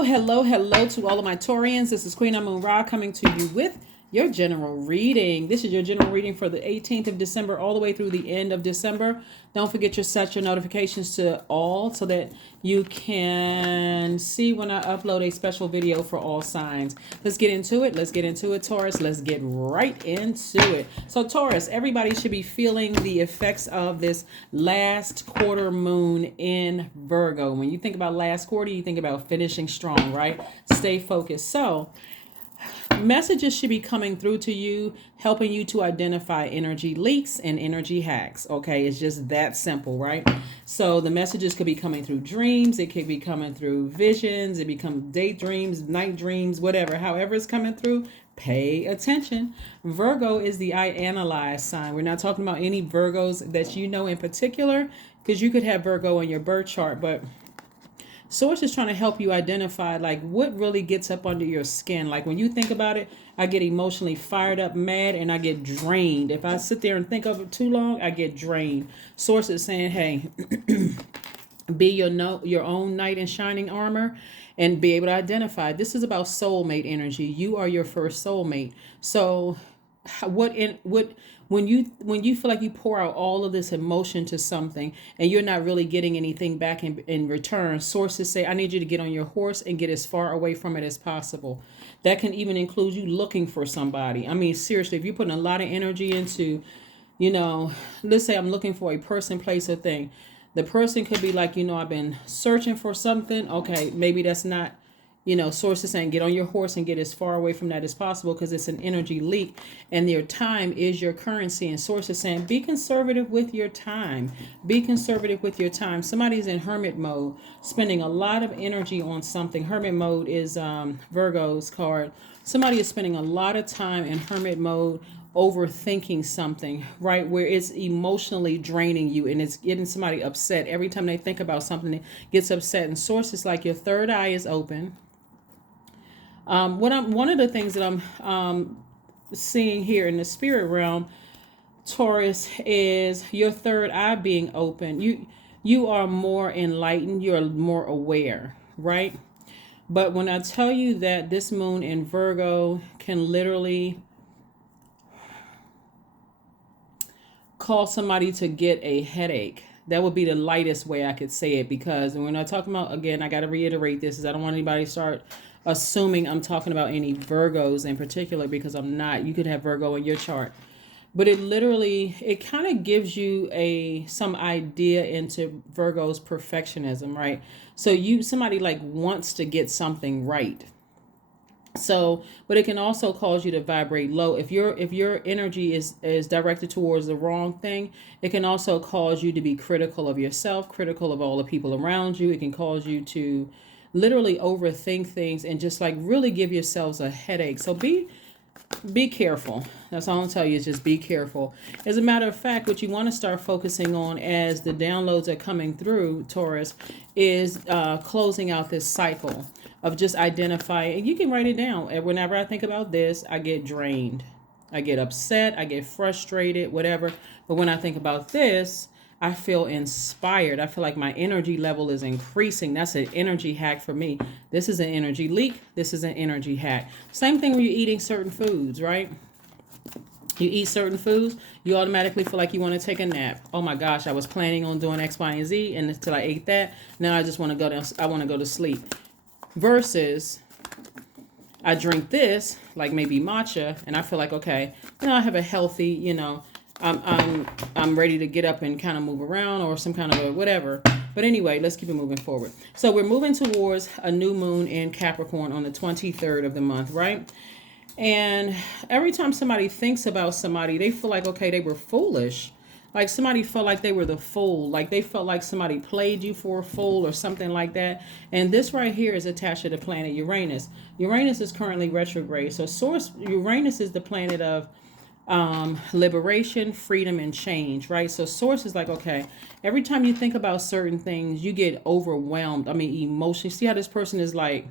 Hello, hello to all of my Taurians. This is Queen Amun Ra coming to you with your general reading. This is your general reading for the 18th of December all the way through the end of December. Don't forget to set your notifications to all so that you can see when I upload a special video for all signs. Let's get into it. Let's get into it, Taurus. Let's get right into it. So, Taurus, everybody should be feeling the effects of this last quarter moon in Virgo. When you think about last quarter, you think about finishing strong, right? Stay focused. So, messages should be coming through to you, helping you to identify energy leaks and energy hacks. Okay, it's just that simple, right? So the messages could be coming through dreams, it could be coming through visions, it become daydreams, night dreams, whatever. However it's coming through, pay attention. Virgo is the I analyze sign. We're not talking about any Virgos that you know in particular, because you could have Virgo in your birth chart, but Source is trying to help you identify like what really gets up under your skin. Like when you think about it, I get emotionally fired up, mad, and I get drained. If I sit there and think of it too long, I get drained. Source is saying, hey, be your own knight in shining armor and be able to identify. This is about soulmate energy. You are your first soulmate. So what when you feel like you pour out all of this emotion to something and you're not really getting anything back in return, sources say, I need you to get on your horse and get as far away from it as possible. That can even include you looking for somebody. I mean, seriously, if you're putting a lot of energy into, let's say I'm looking for a person, place, or thing. The person could be like, I've been searching for something. Okay, maybe that's not, sources saying get on your horse and get as far away from that as possible because it's an energy leak and your time is your currency. And sources saying be conservative with your time. Be conservative with your time. Somebody's in hermit mode, spending a lot of energy on something. Hermit mode is Virgo's card. Somebody is spending a lot of time in hermit mode overthinking something, right? Where it's emotionally draining you and it's getting somebody upset. Every time they think about something, it gets upset. And sources like your third eye is open. One of the things that I'm seeing here in the spirit realm, Taurus, is your third eye being open. You are more enlightened. You're more aware, right? But when I tell you that this moon in Virgo can literally cause somebody to get a headache, that would be the lightest way I could say it. Because when I talk about, again, I got to reiterate this, is I don't want anybody to start assuming I'm talking about any Virgos in particular, because I'm not. You could have Virgo in your chart, but it kind of gives you some idea into Virgo's perfectionism, right? So somebody like wants to get something right. So, but it can also cause you to vibrate low. If your energy is directed towards the wrong thing, it can also cause you to be critical of yourself, critical of all the people around you. It can cause you to literally overthink things and just like really give yourselves a headache. So be careful. That's all I'll tell you, is just be careful. As a matter of fact, what you want to start focusing on as the downloads are coming through, Taurus, is closing out this cycle of just identifying. And you can write it down. And whenever I think about this, I get drained. I get upset. I get frustrated, whatever. But when I think about this, I feel inspired. I feel like my energy level is increasing. That's an energy hack for me. This is an energy leak. This is an energy hack. Same thing when you're eating certain foods, right? You eat certain foods, you automatically feel like you want to take a nap. Oh my gosh, I was planning on doing X, Y, and Z, and until I ate that, now I just want to go down. I want to go to sleep. Versus, I drink this, like maybe matcha, and I feel like, okay, I have a healthy, I'm ready to get up and kind of move around, or some kind of a whatever. But anyway, let's keep it moving forward. So we're moving towards a new moon in Capricorn on the 23rd of the month, right? And every time somebody thinks about somebody, they feel like, okay, they were foolish. Like somebody felt like they were the fool. Like they felt like somebody played you for a fool or something like that. And this right here is attached to the planet Uranus. Uranus is currently retrograde. So Uranus is the planet of liberation, freedom, and change, right? So source is like, okay, every time you think about certain things, you get overwhelmed. I mean, emotionally. See how this person is like,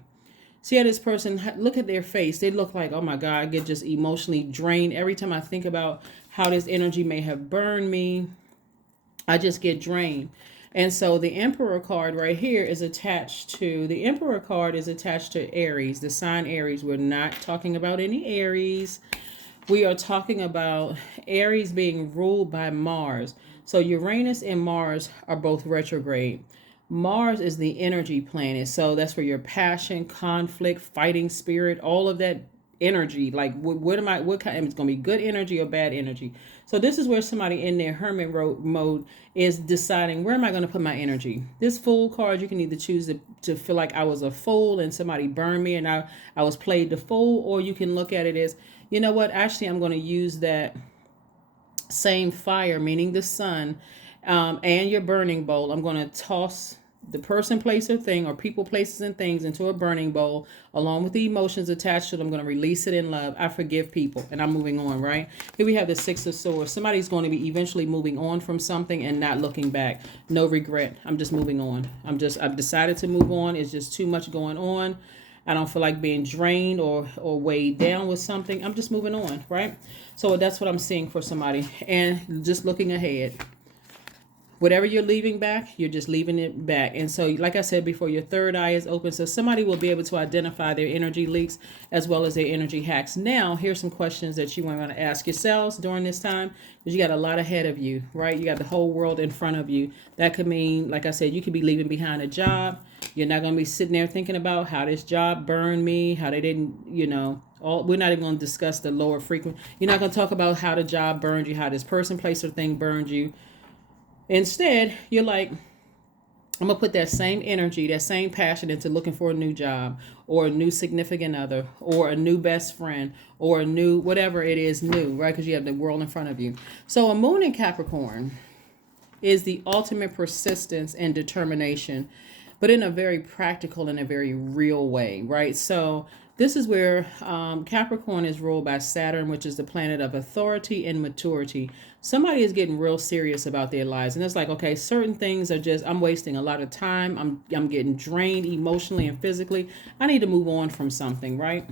look at their face. They look like, oh my God, I get just emotionally drained. Every time I think about how this energy may have burned me, I just get drained. And so the Emperor card right here is attached to, the Emperor card is attached to Aries, the sign Aries. We're not talking about any Aries. We are talking about Aries being ruled by Mars. So Uranus and Mars are both retrograde. Mars is the energy planet. So that's where your passion, conflict, fighting spirit, all of that energy, like what kind, it's going to be good energy or bad energy. So this is where somebody in their hermit mode is deciding, where am I going to put my energy? This Fool card, you can either choose to feel like I was a fool and somebody burned me and I was played the fool, or you can look at it as, you know what, actually I'm going to use that same fire, meaning the sun, and your burning bowl. I'm going to toss the person, place, or thing, or people, places, and things into a burning bowl, along with the emotions attached to it. I'm going to release it in love. I forgive people, and I'm moving on, right? Here we have the Six of Swords. Somebody's going to be eventually moving on from something and not looking back. No regret. I'm just moving on. I've decided to move on. It's just too much going on. I don't feel like being drained or weighed down with something. I'm just moving on, right? So that's what I'm seeing for somebody. And just looking ahead. Whatever you're leaving back, you're just leaving it back. And so, like I said before, your third eye is open. So somebody will be able to identify their energy leaks as well as their energy hacks. Now, here's some questions that you want to ask yourselves during this time, because you got a lot ahead of you, right? You got the whole world in front of you. That could mean, like I said, you could be leaving behind a job. You're not going to be sitting there thinking about how this job burned me, how they didn't, we're not even going to discuss the lower frequency. You're not going to talk about how the job burned you, how this person, place, or thing burned you. Instead, you're like, I'm going to put that same energy, that same passion into looking for a new job or a new significant other or a new best friend or a new, whatever it is new, right? Because you have the world in front of you. So a moon in Capricorn is the ultimate persistence and determination, but in a very practical and a very real way, right? So this is where Capricorn is ruled by Saturn, which is the planet of authority and maturity. Somebody is getting real serious about their lives. And it's like, okay, certain things are just, I'm wasting a lot of time. I'm getting drained emotionally and physically. I need to move on from something, right?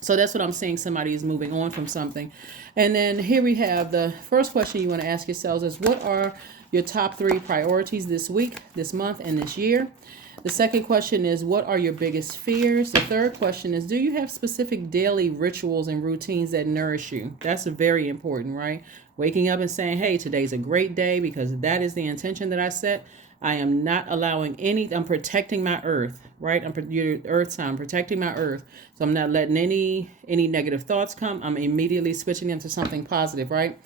So that's what I'm saying. Somebody is moving on from something. And then here we have the first question you want to ask yourselves is, what are your top 3 priorities this week, this month, and this year? The second question is, what are your biggest fears? The third question is, do you have specific daily rituals and routines that nourish you? That's very important, right? Waking up and saying, hey, today's a great day because that is the intention that I set. I am not allowing I'm protecting my earth, right? Your earth sign, I'm protecting my earth. So I'm not letting any negative thoughts come. I'm immediately switching them to something positive, right?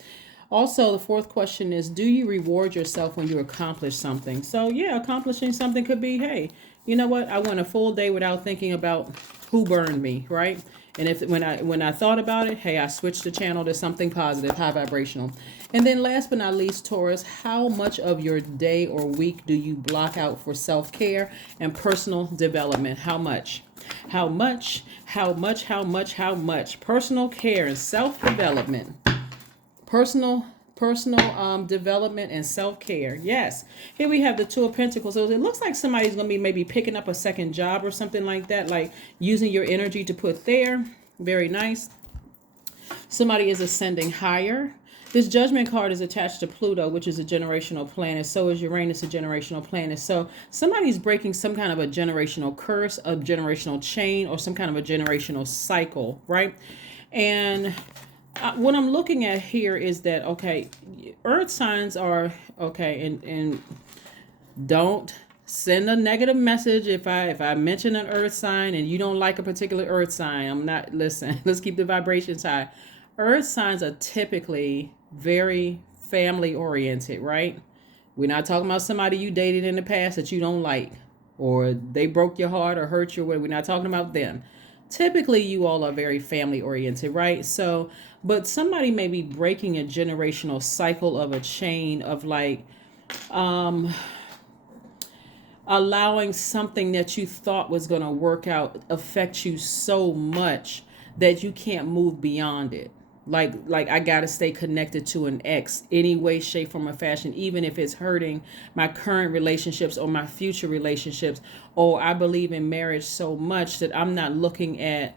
Also, the fourth question is, do you reward yourself when you accomplish something? So yeah, accomplishing something could be, hey, you know what? I went a full day without thinking about who burned me, right? And when I thought about it, hey, I switched the channel to something positive, high vibrational. And then last but not least, Taurus, how much of your day or week do you block out for self-care and personal development? How much? How much? How much? How much? How much? Personal care and self-development. Personal development and self-care. Yes. Here we have the Two of Pentacles. So it looks like somebody's going to be maybe picking up a second job or something like that, like using your energy to put there. Very nice. Somebody is ascending higher. This Judgment card is attached to Pluto, which is a generational planet. So is Uranus, a generational planet. So somebody's breaking some kind of a generational curse, a generational chain, or some kind of a generational cycle, right? And what I'm looking at here is that, okay, earth signs are, okay, and don't send a negative message if I mention an earth sign and you don't like a particular earth sign. Listen, let's keep the vibrations high. Earth signs are typically very family oriented, right? We're not talking about somebody you dated in the past that you don't like, or they broke your heart or hurt you. We're not talking about them. Typically, you all are very family oriented, right? So, but somebody may be breaking a generational cycle of a chain of like, allowing something that you thought was going to work out affect you so much that you can't move beyond it. Like I got to stay connected to an ex any way, shape, form, or fashion, even if it's hurting my current relationships or my future relationships. Or I believe in marriage so much that I'm not looking at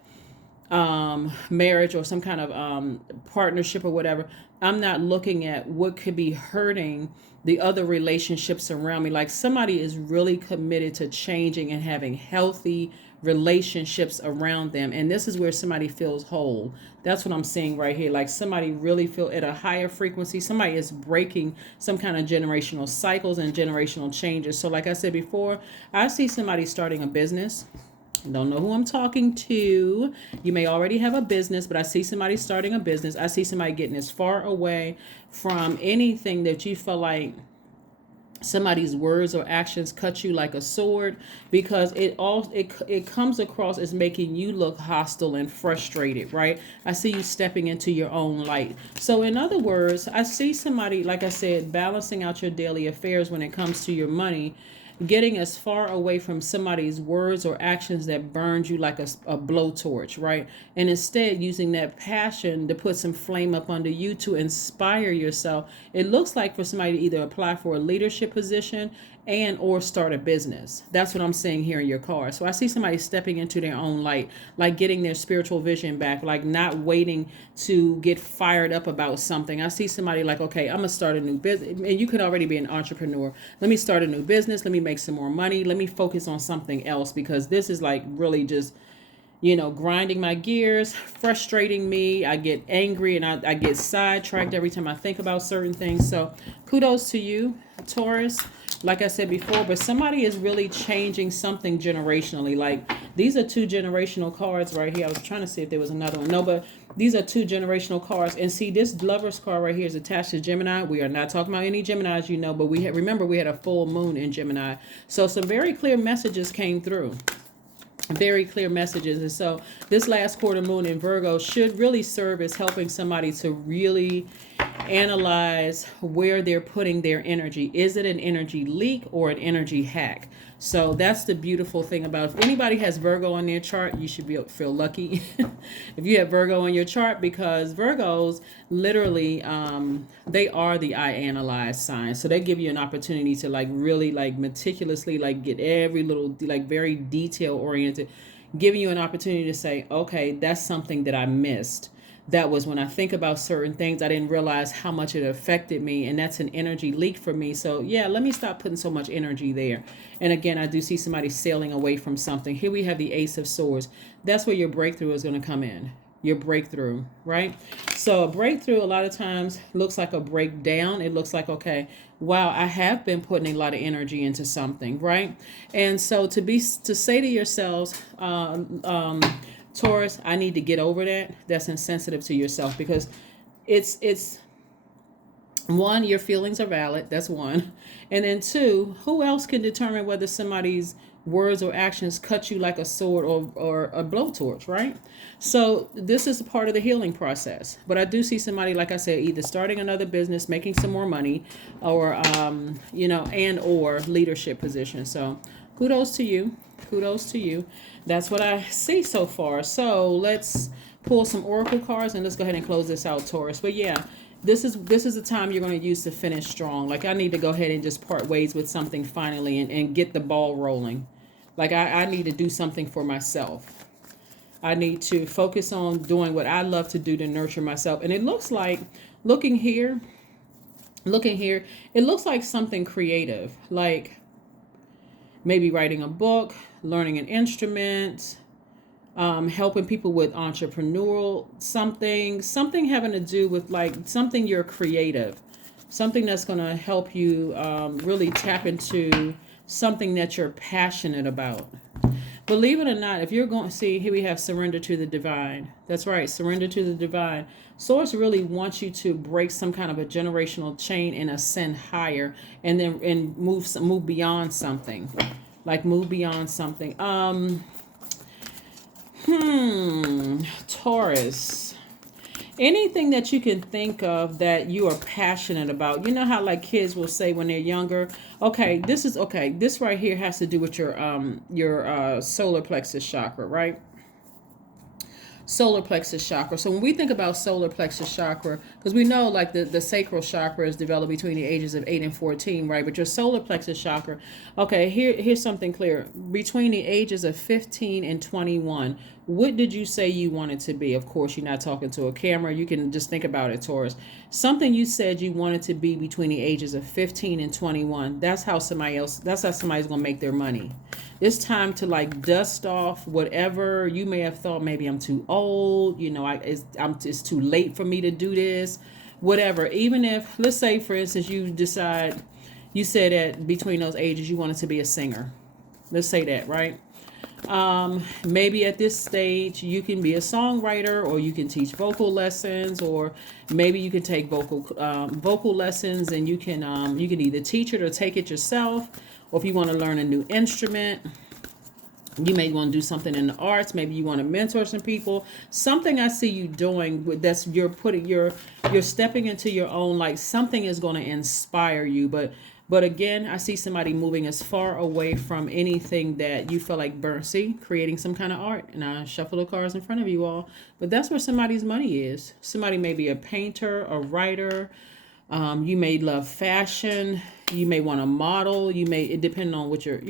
marriage or some kind of partnership or whatever, I'm not looking at what could be hurting the other relationships around me. Like somebody is really committed to changing and having healthy relationships around them. And this is where somebody feels whole. That's what I'm seeing right here. Like somebody really feel at a higher frequency. Somebody is breaking some kind of generational cycles and generational changes. So like I said before, I see somebody starting a business. Don't know who I'm talking to. You may already have a business, but I see somebody starting a business. I see somebody getting as far away from anything that you feel like somebody's words or actions cut you like a sword, because it comes across as making you look hostile and frustrated, right? I see you stepping into your own light. So in other words, I see somebody, like I said, balancing out your daily affairs when it comes to your money, getting as far away from somebody's words or actions that burned you like a blowtorch, right? And instead using that passion to put some flame up under you to inspire yourself. It looks like for somebody to either apply for a leadership position and or start a business. That's what I'm seeing here in your card. So I see somebody stepping into their own light, like getting their spiritual vision back, like not waiting to get fired up about something. I see somebody like, okay, I'm gonna start a new business. And you could already be an entrepreneur. Let me start a new business. Let me make some more money. Let me focus on something else, because this is like really just, grinding my gears, frustrating me. I get angry and I get sidetracked every time I think about certain things. So kudos to you, Taurus. Like I said before, but somebody is really changing something generationally. Like these are two generational cards right here. I was trying to see if there was another one. No, but these are two generational cards. And see, this Lover's card right here is attached to Gemini. We are not talking about any Geminis, but remember we had a full moon in Gemini. So some very clear messages came through. Very clear messages. And so this last quarter moon in Virgo should really serve as helping somebody to really analyze where they're putting their energy. Is it an energy leak or an energy hack? So that's the beautiful thing about, if anybody has Virgo on their chart, you should feel lucky if you have Virgo on your chart, because Virgos literally, they are the I analyze sign. So they give you an opportunity to really meticulously get every little very detail oriented, giving you an opportunity to say, okay, that's something that I missed. That was when I think about certain things, I didn't realize how much it affected me. And that's an energy leak for me. So yeah, let me stop putting so much energy there. And again, I do see somebody sailing away from something. Here we have the Ace of Swords. That's where your breakthrough is going to come in. Your breakthrough, right? So a breakthrough a lot of times looks like a breakdown. It looks like, okay, wow, I have been putting a lot of energy into something, right? And so to say to yourselves, Taurus, I need to get over that. That's insensitive to yourself, because it's one, your feelings are valid. That's one. And then two, who else can determine whether somebody's words or actions cut you like a sword or a blowtorch, right? So this is a part of the healing process. But I do see somebody, like I said, either starting another business, making some more money, or and or leadership position. So kudos to you. Kudos to you. That's what I see so far. So let's pull some oracle cards and let's go ahead and close this out, Taurus. But yeah, this is the time you're going to use to finish strong. Like I need to go ahead and just part ways with something finally and get the ball rolling. Like I need to do something for myself. I need to focus on doing what I love to do to nurture myself. And it looks like, looking here, it looks like something creative. Like maybe writing a book, learning an instrument, helping people with entrepreneurial something having to do with something you're creative, something that's going to help you really tap into something that you're passionate about. Believe it or not, if you're going to see, here we have surrender to the divine. That's right, surrender to the divine. Source really wants you to break some kind of a generational chain and ascend higher, and then move beyond something. Move beyond something. Taurus. Anything that you can think of that you are passionate about. You know how kids will say when they're younger, this right here has to do with your solar plexus chakra, right? solar plexus chakra. So when we think about solar plexus chakra, because we know like the sacral chakra is developed between the ages of 8 and 14, right? But your solar plexus chakra, okay, here's something clear. Between the ages of 15 and 21, what did you say you wanted to be? Of course, you're not talking to a camera. You can just think about it, Taurus. Something you said you wanted to be between the ages of 15 and 21. That's how somebody's going to make their money. It's time to like dust off whatever you may have thought. Maybe I'm too old, it's too late for me to do this, whatever. Even if, let's say for instance, you said that between those ages you wanted to be a singer. Let's say that, right? Maybe at this stage you can be a songwriter, or you can teach vocal lessons, or maybe you can take vocal lessons, and you can either teach it or take it yourself. Or if you want to learn a new instrument, you may want to do something in the arts. Maybe you want to mentor some people. Something I see you doing that's you're stepping into your own, like something is going to inspire you. But again, I see somebody moving as far away from anything that you feel like creating some kind of art. And I shuffle the cards in front of you all. But that's where somebody's money is. Somebody may be a painter, a writer. You may love fashion. You may want to model. It depends on what your,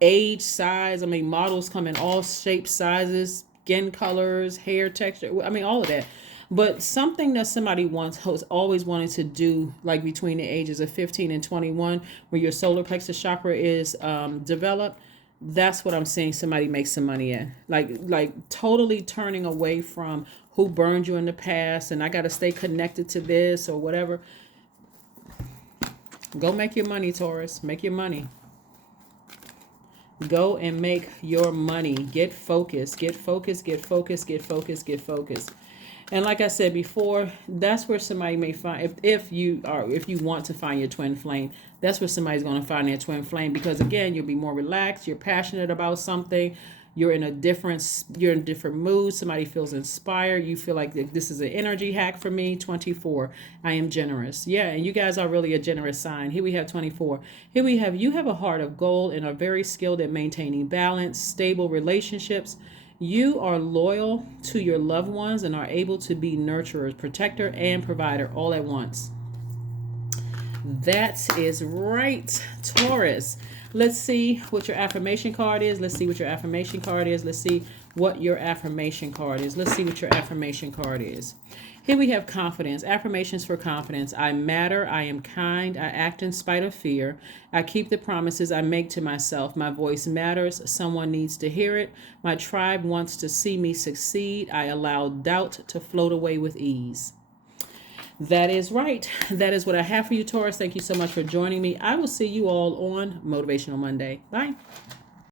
age, size. I mean, models come in all shapes, sizes, skin colors, hair texture. I mean, all of that. But something that somebody has always wanted to do, like between the ages of 15 and 21, where your solar plexus chakra is developed, that's what I'm seeing somebody make some money at. Like totally turning away from who burned you in the past and I got to stay connected to this or whatever. Go make your money, Taurus. Make your money. Go and make your money. Get focused. Get focused. Get focused. Get focused. Get focused. And like I said before, that's where somebody may find, if you want to find your twin flame, that's where somebody's going to find their twin flame, because again, you'll be more relaxed, you're passionate about something, you're in different mood, somebody feels inspired, you feel like this is an energy hack for me. 24, I am generous. Yeah, and you guys are really a generous sign. Here we have 24. Here we have, you have a heart of gold and are very skilled at maintaining balance, stable relationships. You are loyal to your loved ones and are able to be nurturer, protector, and provider all at once. That is right, Taurus. Let's see what your affirmation card is. Let's see what your affirmation card is. Let's see what your affirmation card is. Let's see what your affirmation card is. Here we have confidence. Affirmations for confidence. I matter. I am kind. I act in spite of fear. I keep the promises I make to myself. My voice matters. Someone needs to hear it. My tribe wants to see me succeed. I allow doubt to float away with ease. That is right. That is what I have for you, Taurus. Thank you so much for joining me. I will see you all on Motivational Monday. Bye.